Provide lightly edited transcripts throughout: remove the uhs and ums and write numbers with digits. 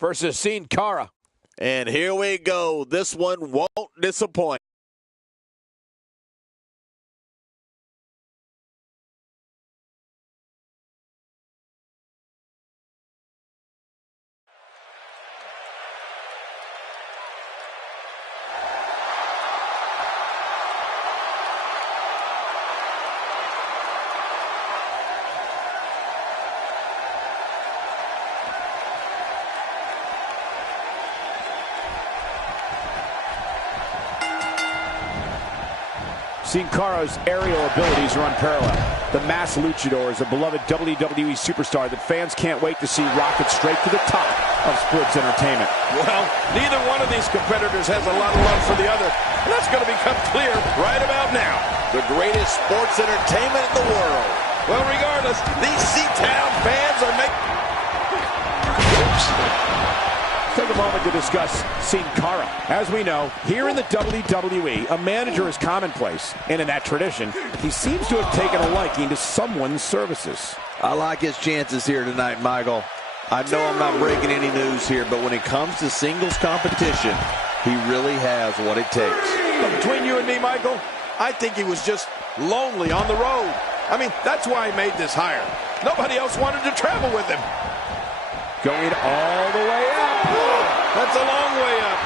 Versus Sin Cara. And here we go. This one won't disappoint. Sin Cara's aerial abilities are unparalleled. The Masked Luchador is a beloved WWE superstar that fans can't wait to see rocket straight to the top of sports entertainment. Well, neither one of these competitors has a lot of love for the other. And that's going to become clear right about now. The greatest sports entertainment in the world. Well, regardless, these C-Town fans are making... Take a moment to discuss Sin Cara. As we know, here in the WWE, a manager is commonplace. And in that tradition, he seems to have taken a liking to someone's services. I like his chances here tonight, Michael. I know I'm not breaking any news here, but when it comes to singles competition, he really has what it takes. Between you and me, Michael, I think he was just lonely on the road. I mean, that's why he made this hire. Nobody else wanted to travel with him. Going all the way up. That's a long way up.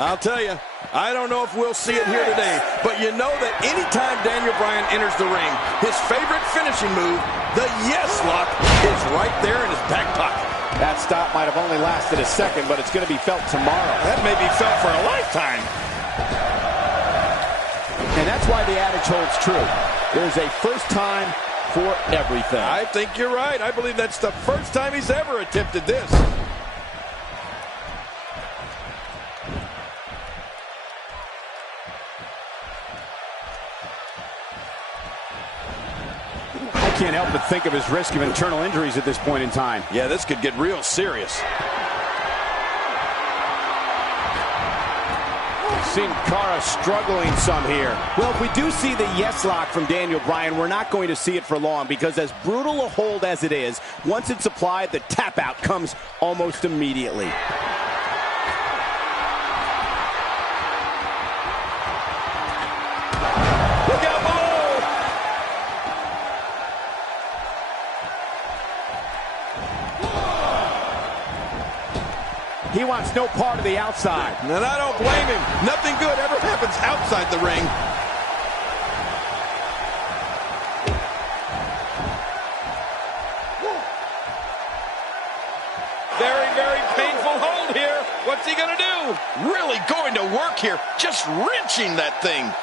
I'll tell you, I don't know if we'll see it here today, but you know that anytime Daniel Bryan enters the ring, his favorite finishing move, the yes lock, is right there in his back pocket. That stop might have only lasted a second, but it's going to be felt tomorrow. That may be felt for a lifetime. And that's why the adage holds true. There's a first time for everything. I think you're right. I believe that's the first time he's ever attempted this. I can't help but think of his risk of internal injuries at this point in time. Yeah, this could get real serious. Sin Cara struggling some here. Well, if we do see the yes lock from Daniel Bryan, we're not going to see it for long because as brutal a hold as it is, once it's applied, the tap out comes almost immediately. Look out below! He wants no part of the outside. And I don't blame him. Nothing good ever happens outside the ring. Very, very painful hold here. What's he going to do? Really going to work here. Just wrenching that thing.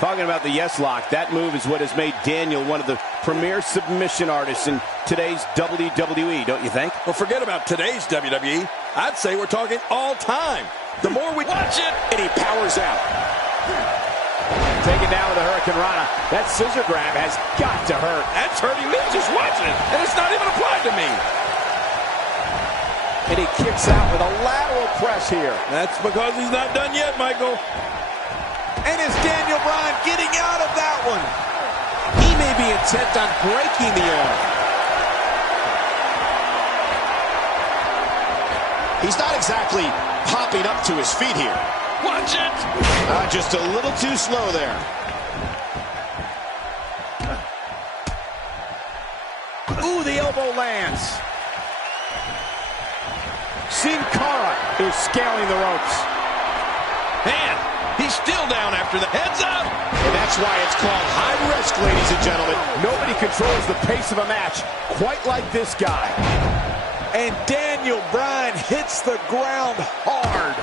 Talking about the yes lock, that move is what has made Daniel one of the premier submission artists in today's WWE, don't you think? Well, forget about today's WWE. I'd say we're talking all time. The more we watch it, and he powers out. Taken down with a Hurricane Rana. That scissor grab has got to hurt. That's hurting me just watching it, and it's not even applied to me. And he kicks out with a lateral press here. That's because he's not done yet, Michael. And is Daniel Bryan getting out of that one? He may be intent on breaking the arm. He's not exactly popping up to his feet here. Watch it! Just a little too slow there. Ooh, the elbow lands. Sin Cara is scaling the ropes. Man, he's still down after the heads up. And that's why it's called high risk, ladies and gentlemen. Nobody controls the pace of a match quite like this guy. And Daniel Bryan hits the ground hard.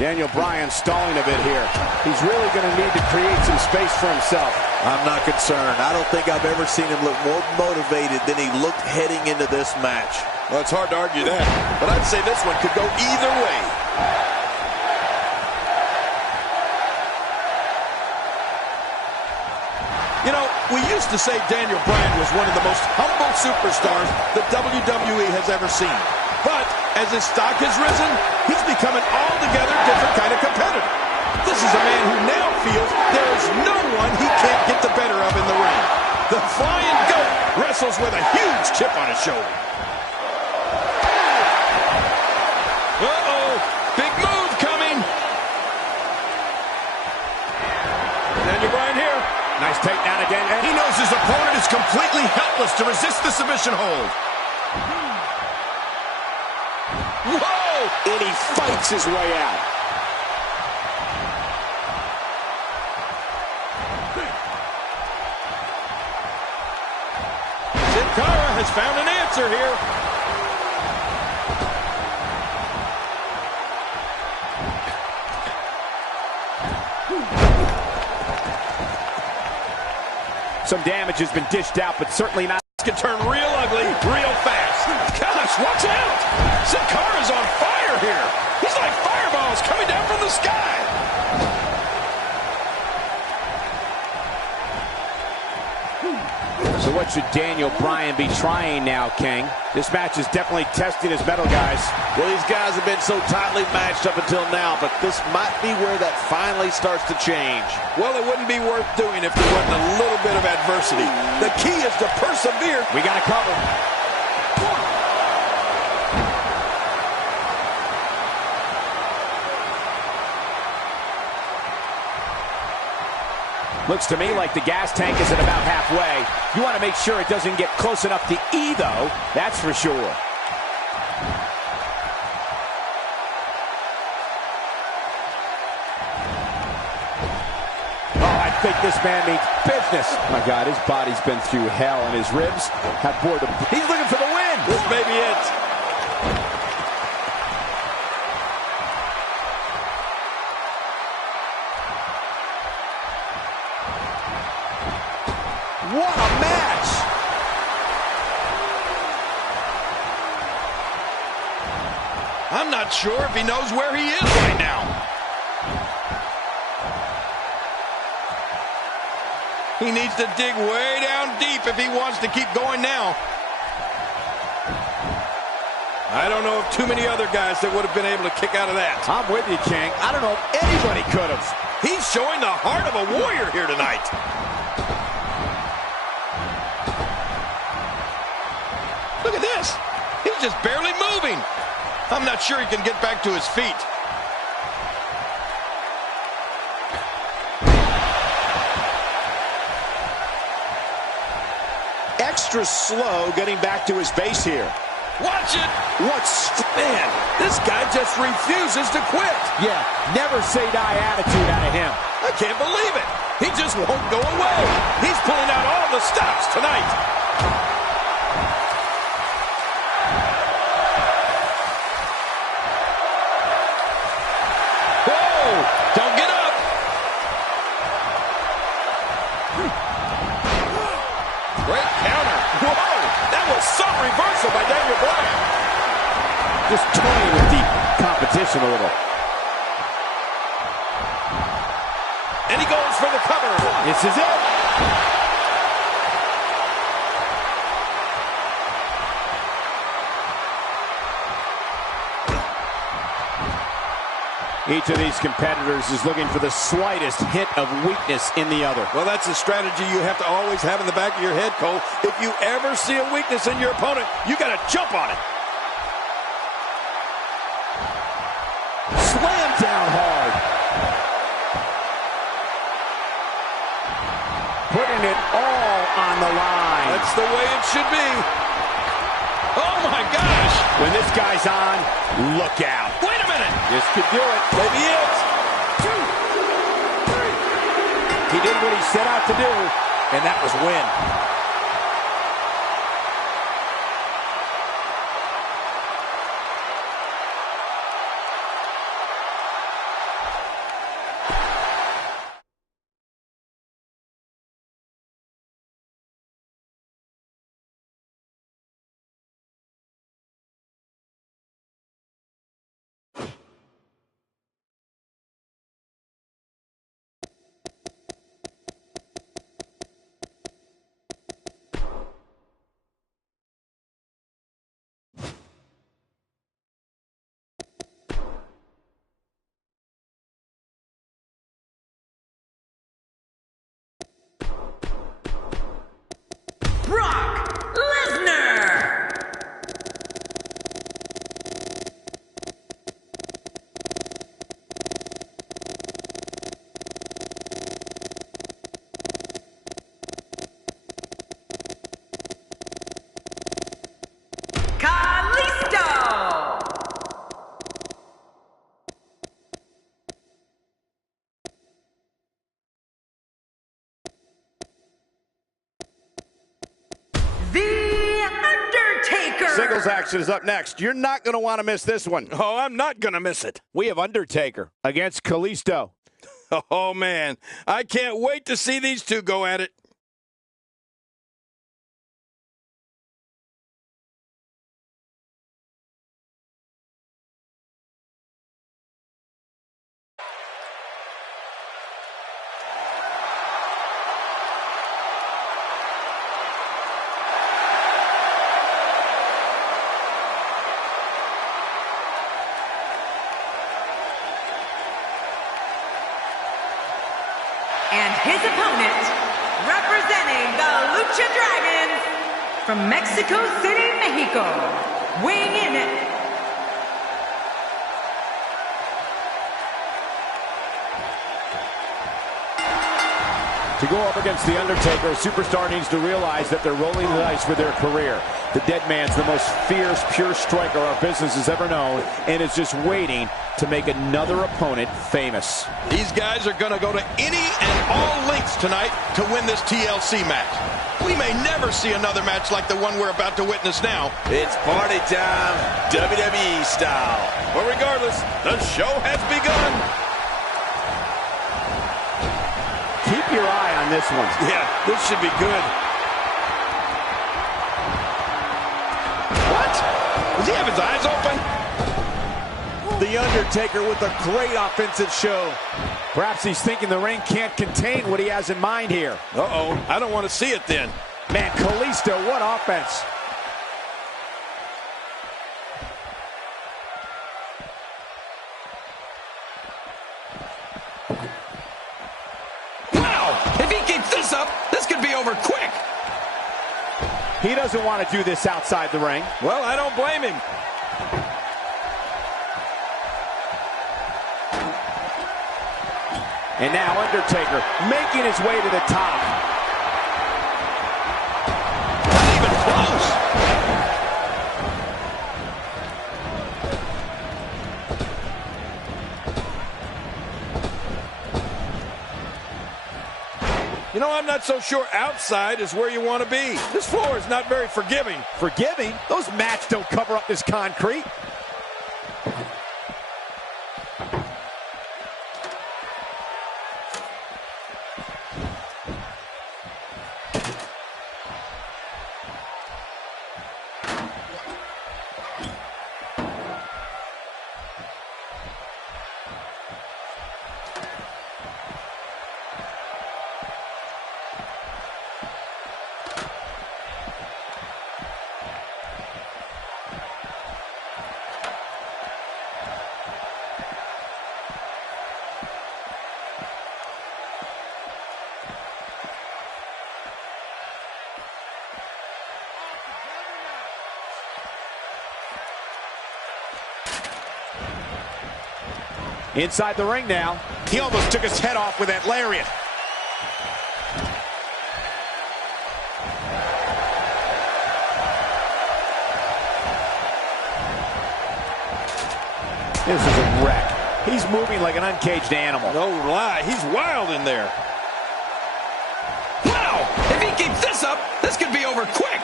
Daniel Bryan stalling a bit here. He's really going to need to create some space for himself. I'm not concerned. I don't think I've ever seen him look more motivated than he looked heading into this match. Well, it's hard to argue that, but I'd say this one could go either way. You know, we used to say Daniel Bryan was one of the most humble superstars the WWE has ever seen. But as his stock has risen, he's become an altogether different kind of competitor. This is a man who now feels there is no one he can't get the better of in the ring. The Flying Goat wrestles with a huge chip on his shoulder. Uh-oh, big move coming. Daniel Bryan here. Nice takedown again. And He knows his opponent is completely helpless to resist the submission hold. Whoa! And he fights his way out. Sin Cara has found an answer here. Some damage has been dished out, but certainly not. This can turn real ugly real fast. Gosh, watch out! Sin Cara's on fire here. He's like fireballs coming down from the sky. So what should Daniel Bryan be trying now, King? This match is definitely testing his mettle, guys. Well, these guys have been so tightly matched up until now, but this might be where that finally starts to change. Well, it wouldn't be worth doing if there wasn't a little bit of adversity. The key is to persevere. We got to cover. Looks to me like the gas tank is at about halfway. You want to make sure it doesn't get close enough to E, though. That's for sure. Oh, I think this man means business. My God, his body's been through hell, and his ribs have bored him. He's looking for the win. This may be it. What a match! I'm not sure if he knows where he is right now. He needs to dig way down deep if he wants to keep going now. I don't know of too many other guys that would have been able to kick out of that. I'm with you, King. I don't know if anybody could have. He's showing the heart of a warrior here tonight. Look at this. He's just barely moving. I'm not sure he can get back to his feet. Extra slow getting back to his base here. Watch it. Man, this guy just refuses to quit. Yeah, never say die attitude out of him. I can't believe it. He just won't go away. He's pulling out all the stops tonight. Don't get up. Great counter. Whoa, that was some reversal by Daniel Bryan. Just toying with the competition a little. And he goes for the cover. This is it. Each of these competitors is looking for the slightest hint of weakness in the other. Well, that's a strategy you have to always have in the back of your head, Cole. If you ever see a weakness in your opponent, you got to jump on it. Slam down hard. Putting it all on the line. That's the way it should be. Oh, my gosh. When this guy's on, look out. Wait a minute. This could do it. Maybe it. 2, 3. He did what he set out to do, and that was win. Singles action is up next. You're not going to want to miss this one. Oh, I'm not going to miss it. We have Undertaker against Kalisto. Oh, man. I can't wait to see these two go at it. And his opponent, representing the Lucha Dragons from Mexico City, Mexico, weighing in to go up against The Undertaker, a superstar needs to realize that they're rolling the dice with their career. The Dead Man's the most fierce, pure striker our business has ever known, and is just waiting to make another opponent famous. These guys are going to go to any and all lengths tonight to win this TLC match. We may never see another match like the one we're about to witness now. It's party time, WWE style. But regardless, the show has begun. Keep your eye on this one. Yeah, this should be good. What? Does he have his eyes open? The Undertaker with a great offensive show. Perhaps he's thinking the ring can't contain what he has in mind here. Uh-oh, I don't want to see it then. Man, Kalisto, what offense. If he keeps this up, this could be over quick. He doesn't want to do this outside the ring. Well, I don't blame him. And now Undertaker making his way to the top. Not even close. You know, I'm not so sure outside is where you want to be. This floor is not very forgiving. Forgiving? Those mats don't cover up this concrete. Inside the ring now. He almost took his head off with that lariat. This is a wreck. He's moving like an uncaged animal. No lie, he's wild in there. Wow! If he keeps this up, this could be over quick.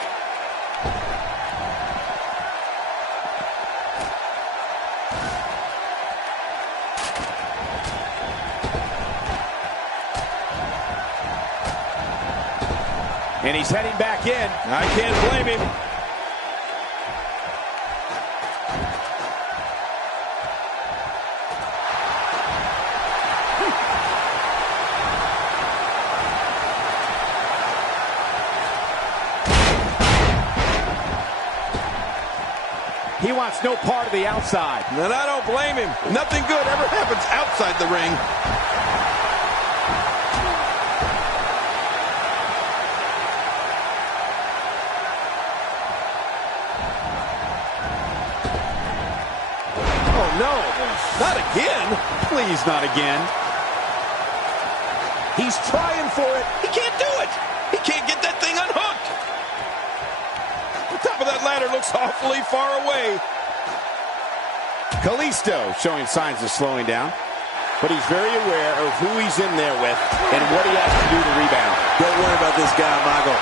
And he's heading back in. I can't blame him. He wants no part of the outside. And I don't blame him. Nothing good ever happens outside the ring. No, not again. Please, not again. He's trying for it. He can't do it. He can't get that thing unhooked. The top of that ladder looks awfully far away. Kalisto showing signs of slowing down, but he's very aware of who he's in there with and what he has to do to rebound. Don't worry about this guy, Michael.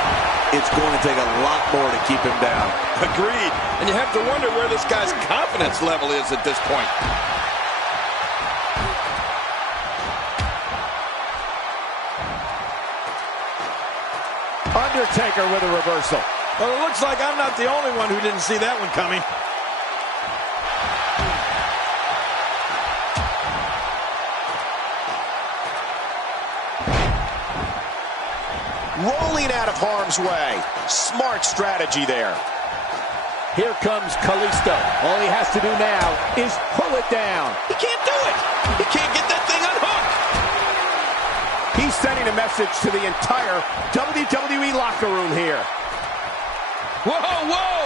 it's going to take a lot more to keep him down. Agreed. And you have to wonder where this guy's confidence level is at this point. Undertaker with a reversal. Well, it looks like I'm not the only one who didn't see that one coming. Rolling out of harm's way. Smart strategy there. Here comes Kalisto. All he has to do now is pull it down. He can't do it. He can't get that thing unhooked. He's sending a message to the entire WWE locker room here. Whoa, whoa!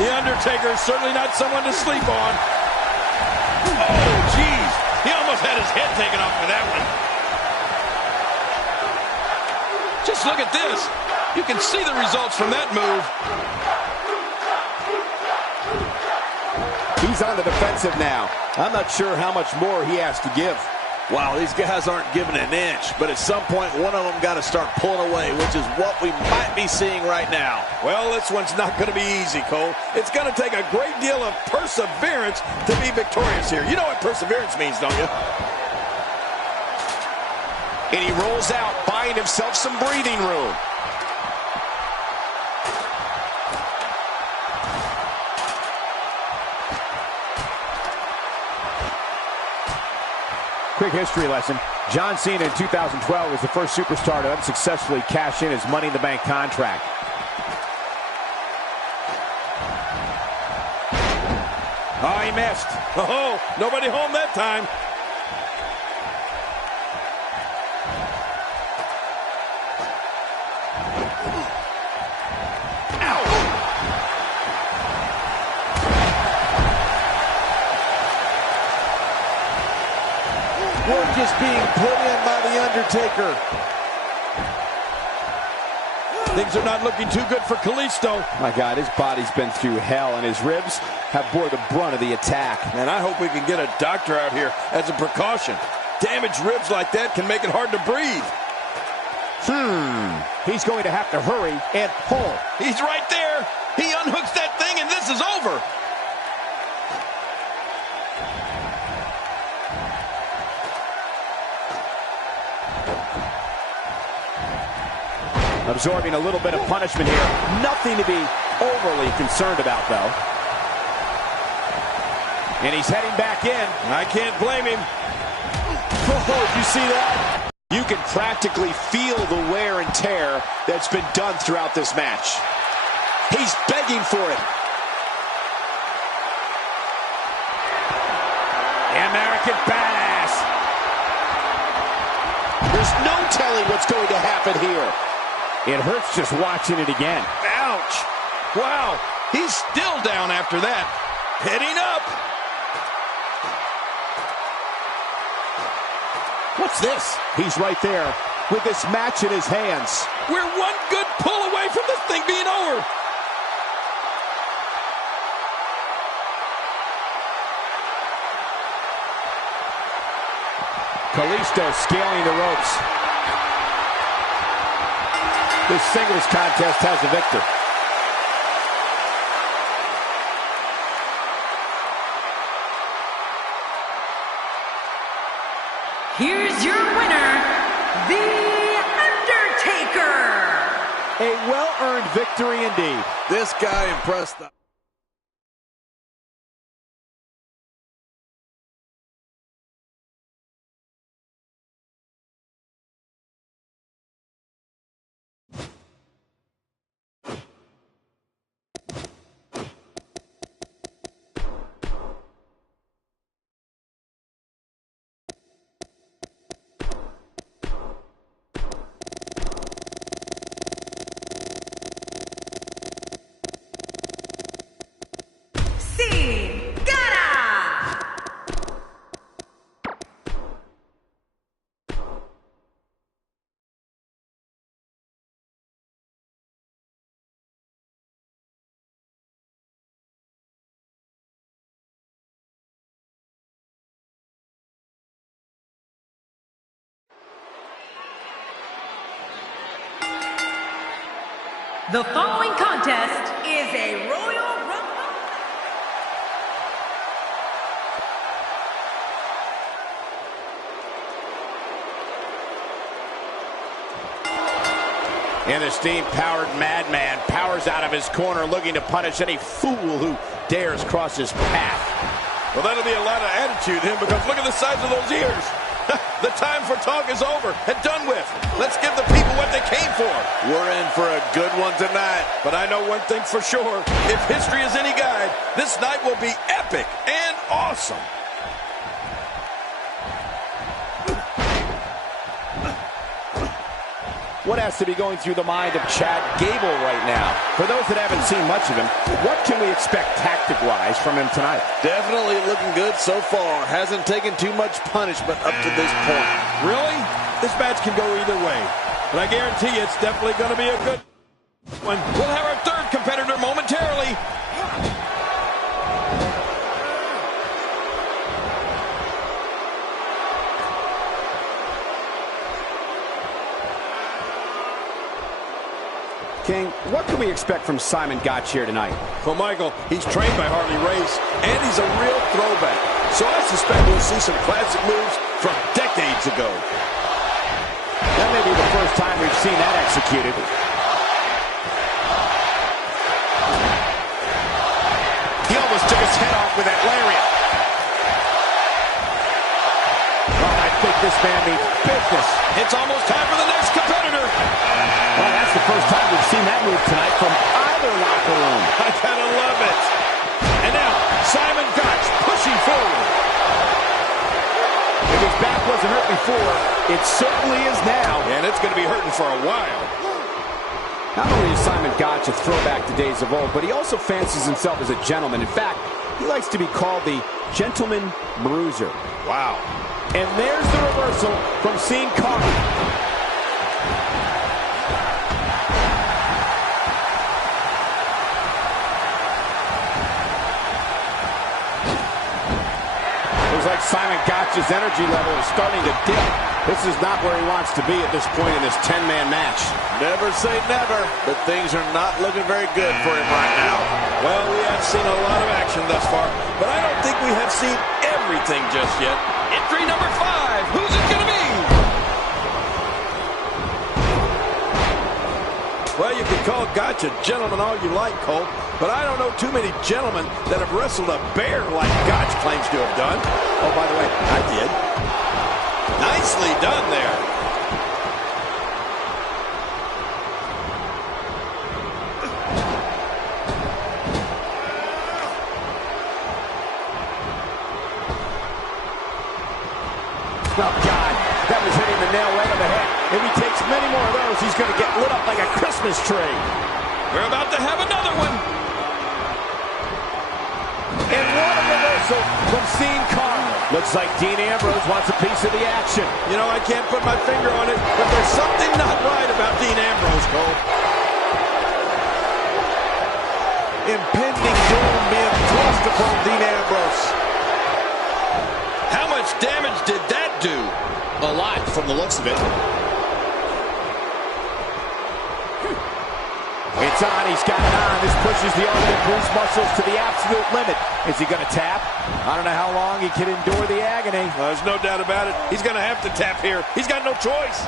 The Undertaker is certainly not someone to sleep on. Oh, jeez. He almost had his head taken off for that one. Just look at this. You can see the results from that move. He's on the defensive now. I'm not sure how much more he has to give. Wow, these guys aren't giving an inch, but at some point, one of them got to start pulling away, which is what we might be seeing right now. Well, this one's not going to be easy, Cole. It's going to take a great deal of perseverance to be victorious here. You know what perseverance means, don't you? And he rolls out, buying himself some breathing room. Quick history lesson. John Cena in 2012 was the first superstar to unsuccessfully cash in his Money in the Bank contract. Oh, he missed. Oh, nobody home that time. Work is being put in by The Undertaker. Things are not looking too good for Kalisto. My God, his body's been through hell, and his ribs have bore the brunt of the attack. And I hope we can get a doctor out here as a precaution. Damaged ribs like that can make it hard to breathe. He's going to have to hurry and pull. He's right there. He unhooks that thing, and this is over. Absorbing a little bit of punishment here. Nothing to be overly concerned about, though. And he's heading back in. I can't blame him. Oh, did you see that? You can practically feel the wear and tear that's been done throughout this match. He's begging for it. The American Badass. There's no telling what's going to happen here. It hurts just watching it again. Ouch. Wow. He's still down after that. Heading up. What's this? He's right there with this match in his hands. We're one good pull away from this thing being over. Kalisto scaling the ropes. This singles contest has a victor. Here's your winner, The Undertaker. A well-earned victory indeed. This guy impressed the The following contest is a Royal Rumble. And the steam-powered Madman powers out of his corner looking to punish any fool who dares cross his path. Well, that'll be a lot of attitude in him because look at the size of those ears. The time for talk is over and done with. Let's give the people what they came for. We're in for a good one tonight. But I know one thing for sure. If history is any guide, this night will be epic and awesome. What has to be going through the mind of Chad Gable right now? For those that haven't seen much of him, what can we expect tactic-wise from him tonight? Definitely looking good so far. Hasn't taken too much punishment up to this point. Really? This match can go either way. But I guarantee you it's definitely going to be a good one. We'll have our third competitor momentarily. King, what can we expect from Simon Gotch here tonight? Well, Michael, he's trained by Harley Race, and he's a real throwback. So I suspect we'll see some classic moves from decades ago. That may be the first time we've seen that executed. He almost took his head off with that lariat. Oh, I think this man means business. It's almost time for the next competitor. Well, that's the first time we've seen that move tonight from either locker room. I gotta love it. And now, Simon Gotch pushing forward. If his back wasn't hurt before, it certainly is now. And it's going to be hurting for a while. Not only is Simon Gotch a throwback to days of old, but he also fancies himself as a gentleman. In fact, he likes to be called the Gentleman Bruiser. Wow. And there's the reversal from Seen Carter. Like Simon Gotch's energy level is starting to dip. This is not where he wants to be at this point in this 10-man match. Never say never, but things are not looking very good for him right now. Well, we have seen a lot of action thus far, but I don't think we have seen everything just yet. Entry number 5. Who's it going to be? Well, you can call Gotch a gentleman all you like, Cole, but I don't know too many gentlemen that have wrestled a bear like Gotch claims to have done. Oh, by the way, I did. Nicely done there. Oh, God, that was hitting the nail right on the head. If he takes many more of those, he's going to get lit up like a Christmas tree. We're about to have another one. And what a reversal from Seen Carter. Looks like Dean Ambrose wants a piece of the action. You know, I can't put my finger on it, but there's something not right about Dean Ambrose, Cole. Impending doom being thrust upon Dean Ambrose. How much damage did that do? A lot from the looks of it. It's on, he's got it on. This pushes the Ultimate Bruce muscles to the absolute limit. Is he going to tap? I don't know how long he can endure the agony. There's no doubt about it. He's going to have to tap here. He's got no choice.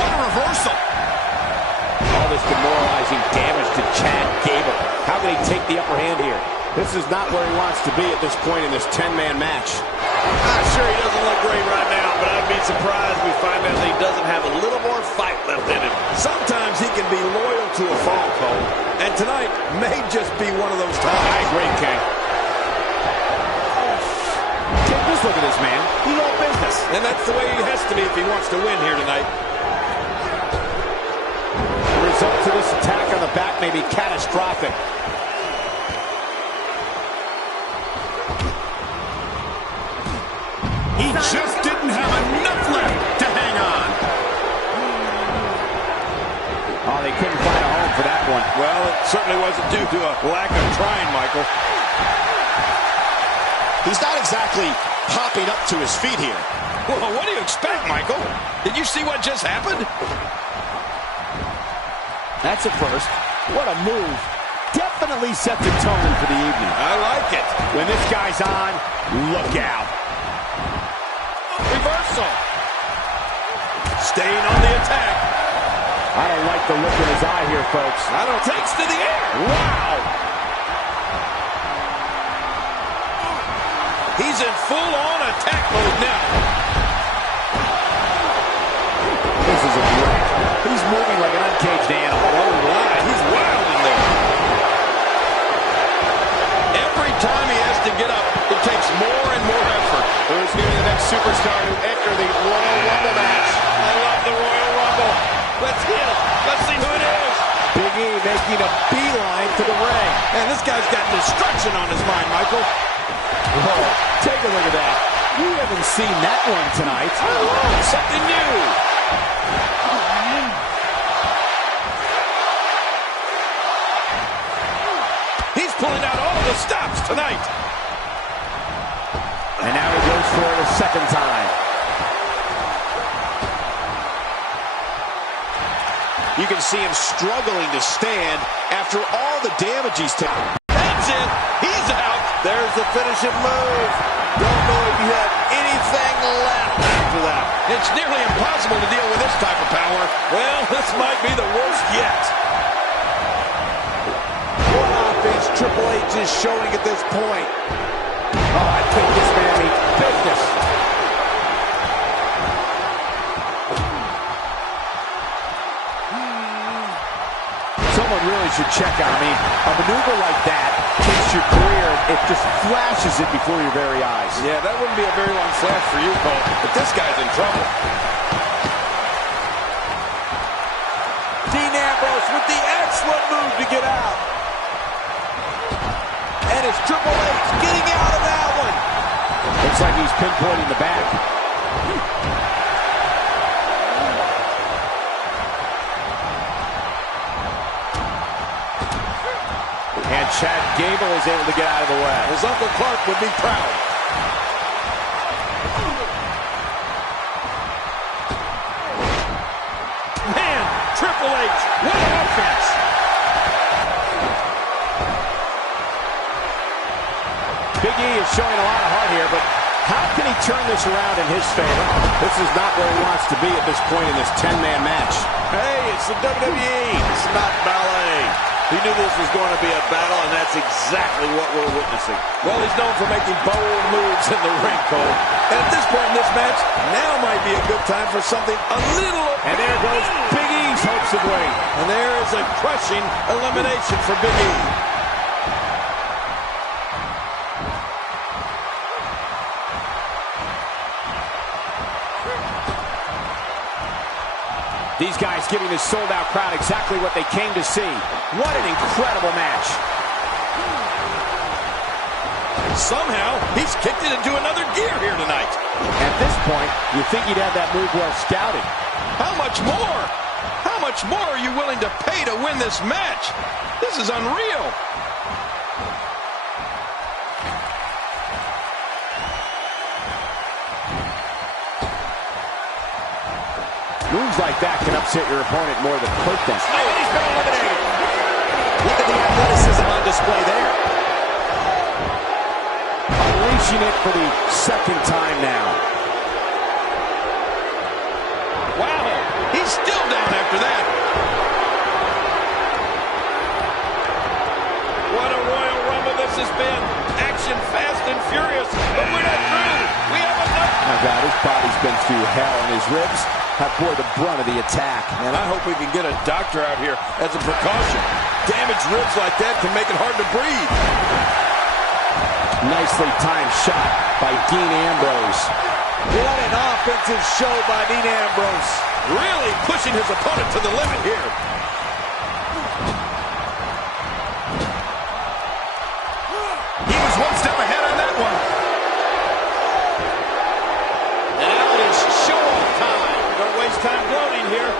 What a reversal. All this demoralizing damage to Chad Gable. How can he take the upper hand here? This is not where he wants to be at this point in this 10-man match. I'm sure he doesn't look great right now, but I'd be surprised if we find out that he doesn't have a little more fight left in him. Sometimes he can be loyal to a fall, Cole, and tonight may just be one of those times. I agree, King. Take this look at this man. He's all business. And that's the way he has to be if he wants to win here tonight. The result to this attack on the back may be catastrophic. He just didn't have enough left to hang on. Oh, they couldn't find a home for that one. Well, it certainly wasn't due to a lack of trying, Michael. He's not exactly popping up to his feet here. Well, what do you expect, Michael? Did you see what just happened? That's a first. What a move. Definitely sets a tone for the evening. I like it. When this guy's on, look out. Reversal. Staying on the attack. I don't like the look in his eye here, folks. Takes to the air. Wow. He's in full-on attack mode now. This is a wreck. He's moving like an uncaged animal. Oh, my. He's wild in there. Every time he has to get up, it takes more and more effort. Who's going to be the next superstar to enter the Royal Rumble match? I love the Royal Rumble. Let's hit it. Let's see who it is. Big E making a beeline to the ring. Man, this guy's got destruction on his mind, Michael. Whoa, take a look at that. We haven't seen that one tonight. Something new. He's pulling out all the stops tonight. And now he goes for it a second time. You can see him struggling to stand after all the damage he's taken. That's it. He's out. There's the finishing move. Don't know if you have anything left after that. It's nearly impossible to deal with this type of power. Well, this might be the worst yet. What offense Triple H is showing at this point. Oh, I think this man means business. Someone really should check out. I mean, a maneuver like that takes your career, it just flashes it before your very eyes. Yeah, that wouldn't be a very long flash for you, Cole, but this guy's in trouble. Dean Ambrose with the excellent move to get out. And it's Triple H getting out of that one. Looks like he's pinpointing the back. And Chad Gable is able to get out of the way. His Uncle Clark would be proud. Man, Triple H, what offense! Big E is showing a lot of heart here, but how can he turn this around in his favor? This is not where he wants to be at this point in this 10-man match. Hey, it's the WWE. It's not ballet. He knew this was going to be a battle, and that's exactly what we're witnessing. Well, he's known for making bold moves in the ring, Cole. And at this point in this match, now might be a good time for something a little... And there goes Big E's hopes of winning. And there is a crushing elimination for Big E. These guys giving this sold-out crowd exactly what they came to see. What an incredible match. Somehow, he's kicked it into another gear here tonight. At this point, you think he'd have that move well scouted. How much more? How much more are you willing to pay to win this match? This is unreal. Moves like that can upset your opponent more than hurt them. Oh, and he's been eliminated. Look at the athleticism on display there. Unleashing it for the second time now. Wow, he's still down after that. What a Royal Rumble this has been. Action fast and furious, but we're not through. We have another. My God, his body's been through hell, and his ribs have bore the brunt of the attack. And I hope we can get a doctor out here as a precaution. Damaged ribs like that can make it hard to breathe. Nicely timed shot by Dean Ambrose. What an offensive show by Dean Ambrose. Really pushing his opponent to the limit here. He was one step ahead on that one. And now it is show-off time. Don't waste time gloating here.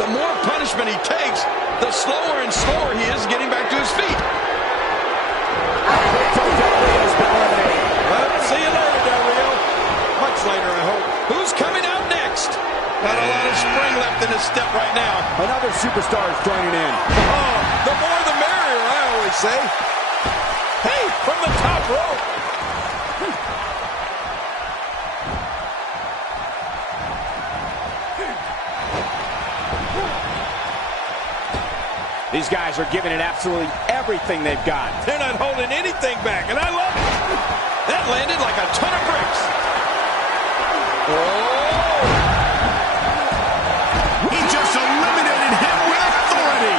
The more punishment he takes, the slower and slower he is getting back to his feet. Well, see you later, Del Rio. Much later, I hope. Who's coming out next? Not a lot of spring left in his step right now. Another superstar is joining in. Oh, the more the merrier, I always say. Hey, from the top rope. These guys are giving it absolutely everything they've got. They're not holding anything back, and I love it. That landed like a ton of bricks. Oh! He just eliminated him with authority.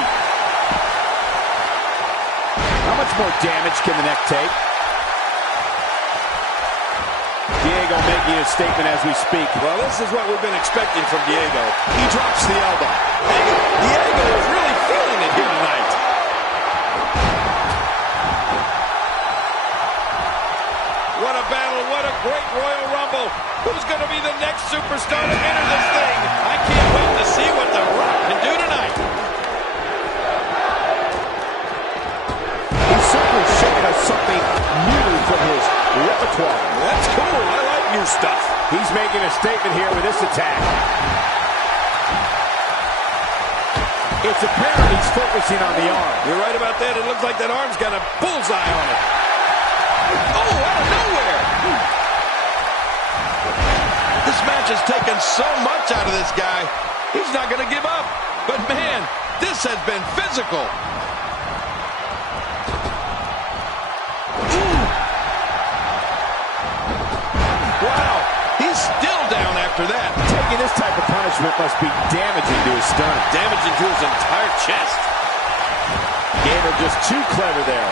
How much more damage can the neck take? Diego making a statement as we speak. Well, this is what we've been expecting from Diego. He drops the elbow. Hey, Diego is really feeling it here tonight. What a battle, what a great Royal Rumble. Who's going to be the next superstar to enter this thing? I can't wait to see what The Rock can do tonight. He's certainly showing us something new from his repertoire. That's cool. I like new stuff. He's making a statement here with this attack. It's apparent he's focusing on the arm. You're right about that. It looks like that arm's got a bullseye on it. Oh, out of nowhere. This match has taken so much out of this guy. He's not going to give up. But, man, this has been physical. Ooh. Wow, he's still down after that. Taking this type of punishment must be damaging to his sternum. Damaging to his entire chest. Gave her just too clever there.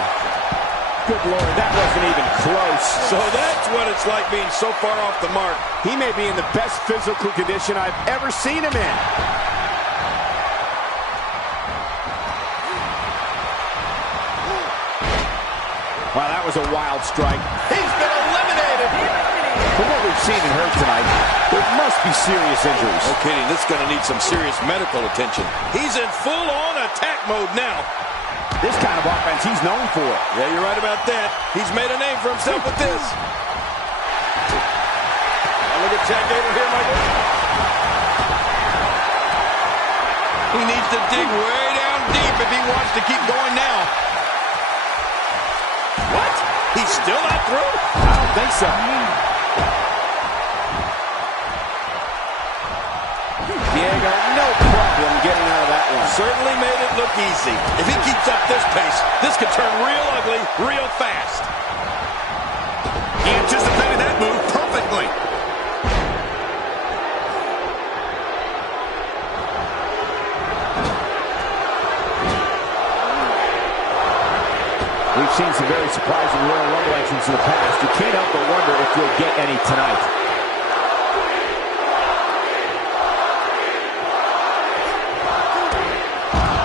Good Lord, that wasn't even close. So that's what it's like being so far off the mark. He may be in the best physical condition I've ever seen him in. Wow, that was a wild strike. He's been eliminated. From what we've seen and heard tonight, there must be serious injuries. No kidding, this is going to need some serious medical attention. He's in full-on attack mode now. This kind of offense he's known for. Yeah, you're right about that. He's made a name for himself with this. Now look at Chad Gable here, Michael. He needs to dig way down deep if he wants to keep going now. What? He's still not through? I don't think so. Diego, no problem getting out of that one. Certainly made it look easy. If he keeps up this pace, this could turn real ugly real fast. He anticipated that move perfectly. We've seen some very surprising Royal Rumble entrants in the past. You can't help but wonder if we'll get any tonight.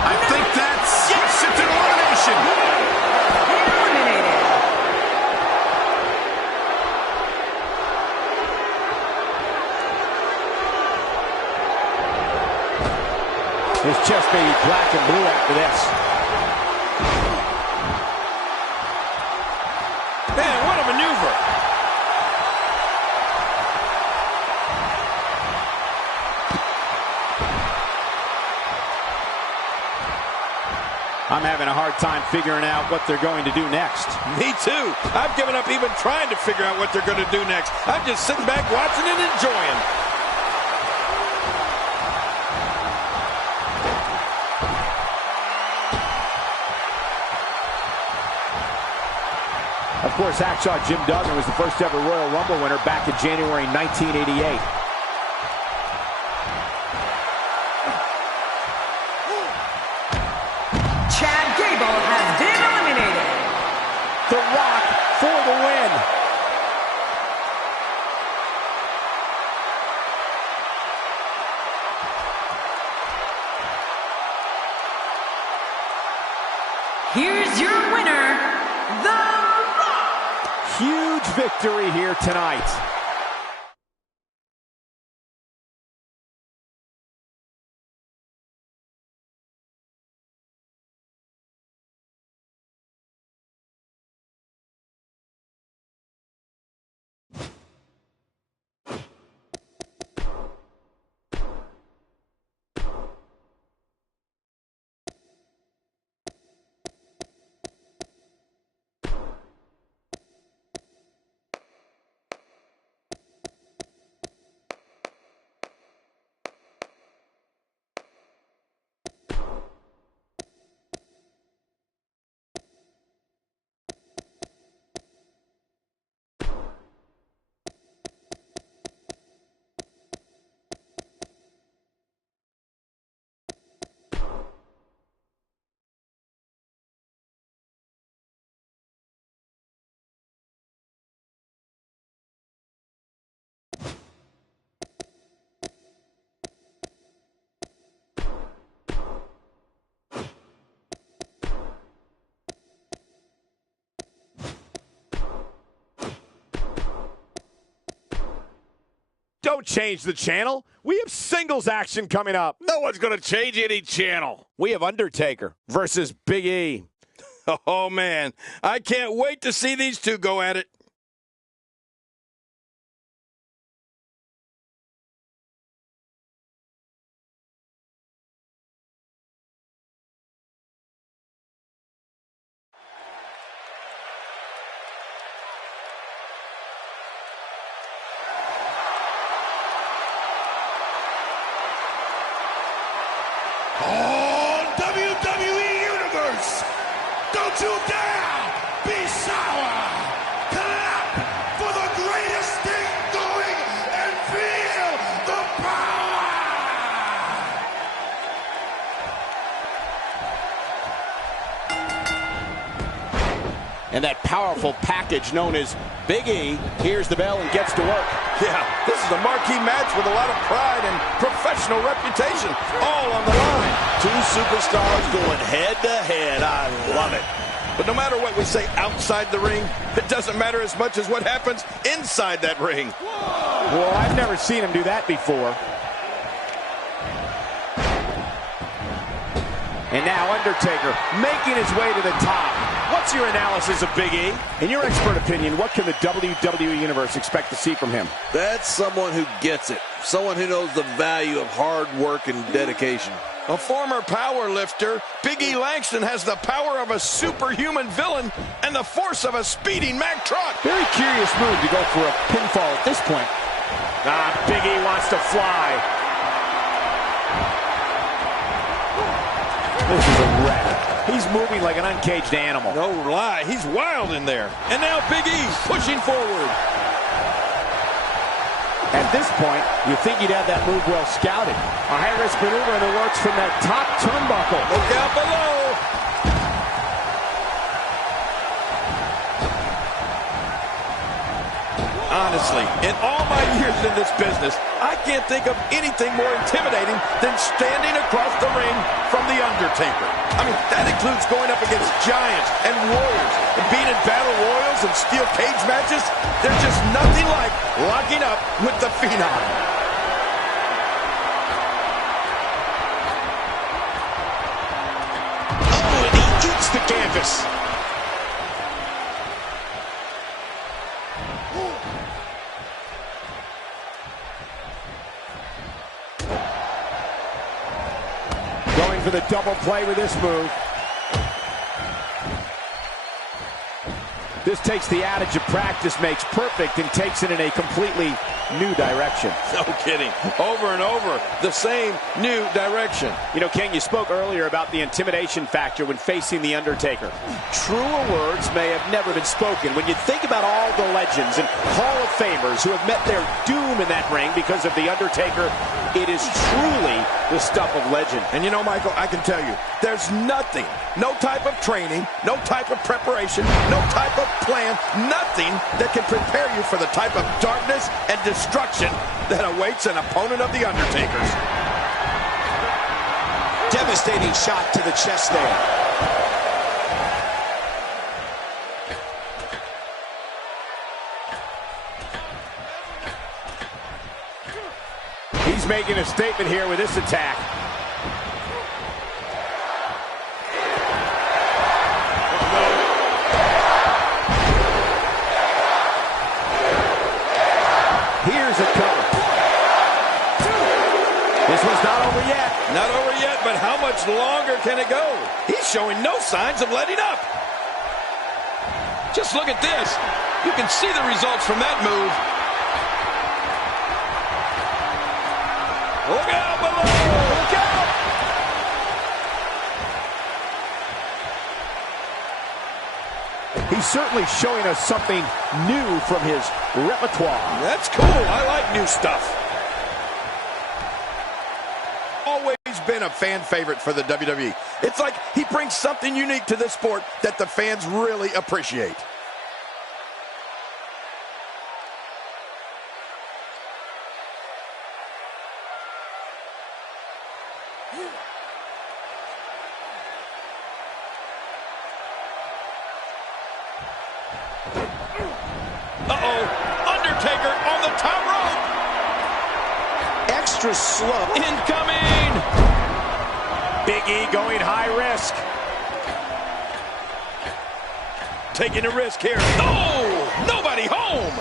I think that's... Yes, it's an elimination. Eliminated. His chest may be black and blue after this. Man, what a maneuver. I'm having a hard time figuring out what they're going to do next. Me too. I've given up even trying to figure out what they're going to do next. I'm just sitting back watching and enjoying. Of course, Hacksaw Jim Duggan was the first ever Royal Rumble winner back in January 1988. Chad Gable has been eliminated. The Rock for the win. Here's your winner, The Rock. Huge victory here tonight. Don't change the channel. We have singles action coming up. No one's going to change any channel. We have Undertaker versus Big E. Oh, man. I can't wait to see these two go at it. On WWE Universe, don't you dare be sour. Clap for the greatest thing going and feel the power. And that powerful package known as Big E hears the bell and gets to work. Yeah, this is a marquee match with a lot of pride and professional reputation all on the line. Two superstars going head-to-head. I love it. But no matter what we say outside the ring, it doesn't matter as much as what happens inside that ring. Well, I've never seen him do that before. And now Undertaker making his way to the top. What's your analysis of Big E? In your expert opinion, what can the WWE Universe expect to see from him? That's someone who gets it. Someone who knows the value of hard work and dedication. A former power lifter, Big E Langston has the power of a superhuman villain and the force of a speeding Mack truck. Very curious move to go for a pinfall at this point. Big E wants to fly. This is a wreck. He's moving like an uncaged animal. No lie, he's wild in there. And now Big E's pushing forward. At this point, you think you'd have that move well scouted. A high-risk maneuver in the works from that top turnbuckle. Look out below. Honestly, in all my years in this business, I can't think of anything more intimidating than standing across the ring from The Undertaker. I mean, that includes going up against giants and warriors and being in battle royals and steel cage matches. There's just nothing like locking up with the Phenom. Oh, and he eats the canvas. Going for the double play with this move. This takes the adage of practice makes perfect and takes it in a completely new direction. No kidding. Over and over, the same new direction. You know, Ken, you spoke earlier about the intimidation factor when facing The Undertaker. Truer words may have never been spoken. When you think about all the legends and Hall of Famers who have met their doom in that ring because of The Undertaker, it is truly the stuff of legend. And you know, Michael, I can tell you, there's nothing, no type of training, no type of preparation, no type of plan, nothing that can prepare you for the type of darkness and destruction that awaits an opponent of The Undertaker's. Devastating shot to the chest there. He's making a statement here with this attack. Here's a cover. This one's not over yet. Not over yet, but how much longer can it go? He's showing no signs of letting up. Just look at this. You can see the results from that move. Look out below! Look out! He's certainly showing us something new from his repertoire. That's cool. I like new stuff. Always been a fan favorite for the WWE. It's like he brings something unique to this sport that the fans really appreciate. Uh-oh, Undertaker on the top rope. extra slow. Incoming! Big E going high risk. Taking a risk here. No! Nobody home!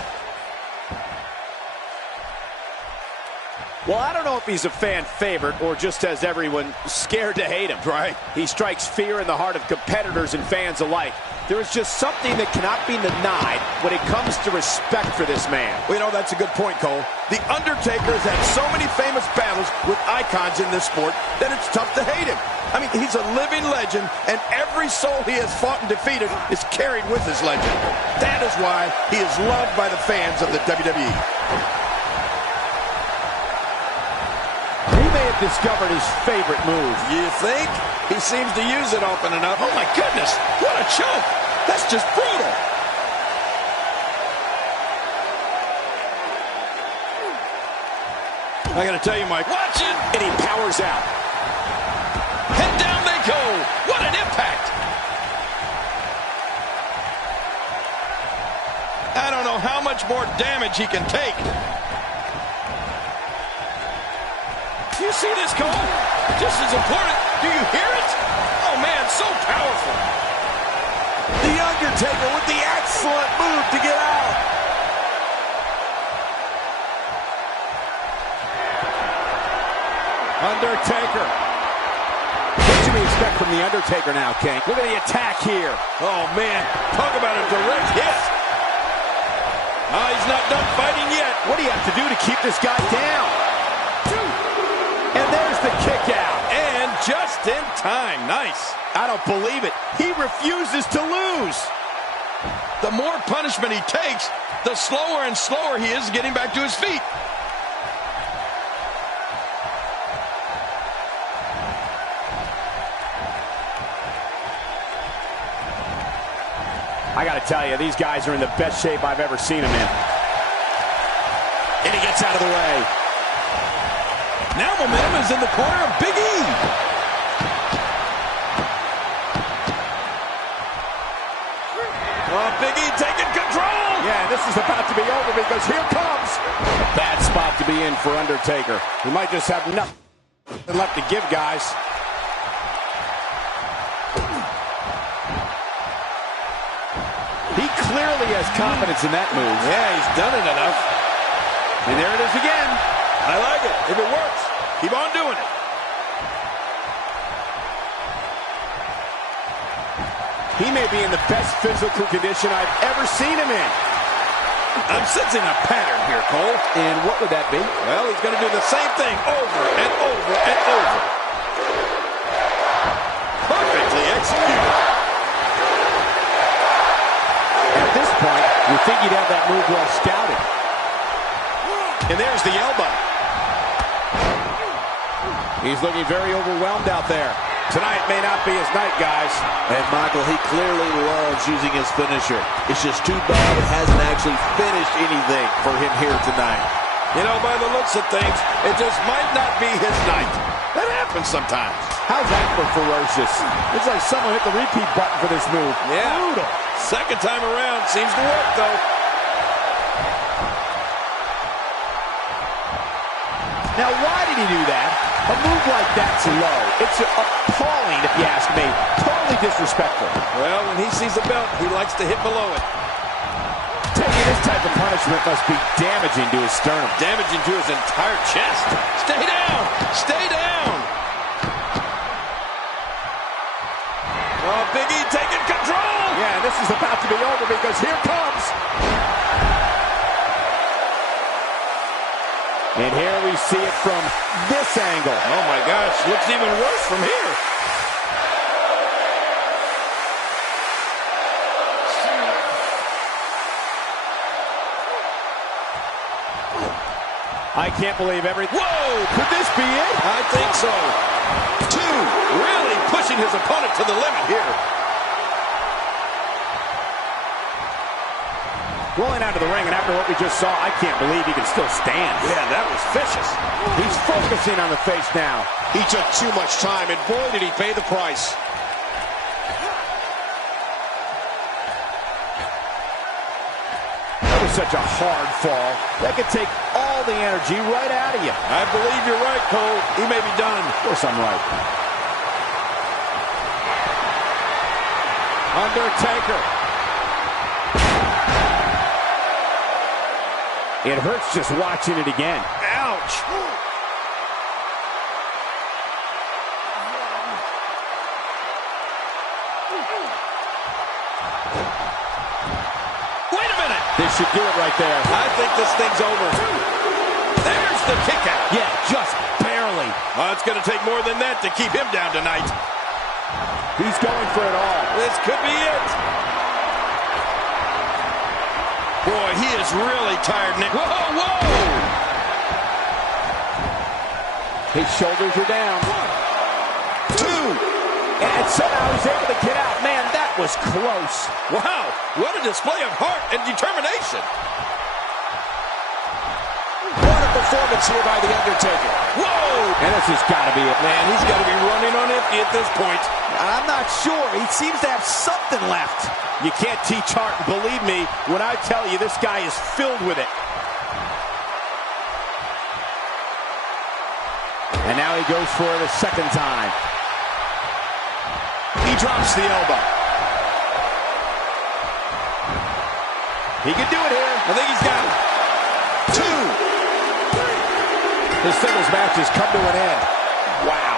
Well, I don't know if he's a fan favorite or just has everyone scared to hate him. Right. He strikes fear in the heart of competitors and fans alike. There is just something that cannot be denied when it comes to respect for this man. Well, you know, that's a good point, Cole. The Undertaker has had so many famous battles with icons in this sport that it's tough to hate him. I mean, he's a living legend, and every soul he has fought and defeated is carried with his legend. That is why he is loved by the fans of the WWE. He may have discovered his favorite move. You think? He seems to use it often enough. Oh, my goodness. What a choke. That's just brutal. I got to tell you, Mike, watch it. And he powers out. And down they go. What an impact. I don't know how much more damage he can take. You see this, Cole? Just as important. Do you hear it? Oh, man, so powerful. The Undertaker with the excellent move to get out. Undertaker. What should we expect from The Undertaker now, King? Look at the attack here. Oh, man, talk about a direct hit. He's not done fighting yet. What do you have to do to keep this guy down? And there's the kick out. And just in time. Nice. I don't believe it. He refuses to lose. The more punishment he takes, the slower and slower he is getting back to his feet. I got to tell you, these guys are in the best shape I've ever seen them in. And he gets out of the way. Now momentum is in the corner of Big E. Oh, Big E taking control. Yeah, this is about to be over because here comes a bad spot to be in for Undertaker. He might just have nothing left to give, guys. He clearly has confidence in that move. Yeah, he's done it enough. And there it is again. I like it. If it works, keep on doing it. He may be in the best physical condition I've ever seen him in. I'm sensing a pattern here, Cole. And what would that be? Well, he's going to do the same thing over and over and over. Perfectly executed. At this point, you think you'd have that move well scouted. And there's the elbow. He's looking very overwhelmed out there. Tonight may not be his night, guys. And Michael, he clearly loves using his finisher. It's just too bad it hasn't actually finished anything for him here tonight. You know, by the looks of things, it just might not be his night. That happens sometimes. How's that for ferocious? It's like someone hit the repeat button for this move. Yeah. Brutal. Second time around seems to work, though. Now, why did he do that? A move like that's low. It's appalling, if you ask me. Totally disrespectful. Well, when he sees the belt, he likes to hit below it. Taking this type of punishment must be damaging to his sternum. Damaging to his entire chest. Stay down! Stay down! Oh, Big E taking control! Yeah, this is about to be over because here comes. And here we see it from this angle. Oh, my gosh. Looks even worse from here. I can't believe everything. Whoa! Could this be it? I think so. Two, really pushing his opponent to the limit here. Rolling out of the ring, and after what we just saw, I can't believe he can still stand. Yeah, that was vicious. He's focusing on the face now. He took too much time, and boy, did he pay the price. That was such a hard fall. That could take all the energy right out of you. I believe you're right, Cole. He may be done. Of course I'm right. Undertaker. It hurts just watching it again. Ouch. Wait a minute. This should do it right there. I think this thing's over. There's the kick out. Yeah, just barely. Oh, it's going to take more than that to keep him down tonight. He's going for it all. This could be it. Boy, he is really tired, Nick. Whoa, whoa! His shoulders are down. 1, 2. And somehow he's able to get out. Man, that was close. Wow, what a display of heart and determination. What a performance here by The Undertaker. Whoa! And this has got to be it. Man, he's got to be running on empty at this point. I'm not sure. He seems to have something left. You can't teach heart. Believe me when I tell you this guy is filled with it. And now he goes for it a second time. He drops the elbow. He can do it here. I think he's got it. 2. This singles match has come to an end. Wow.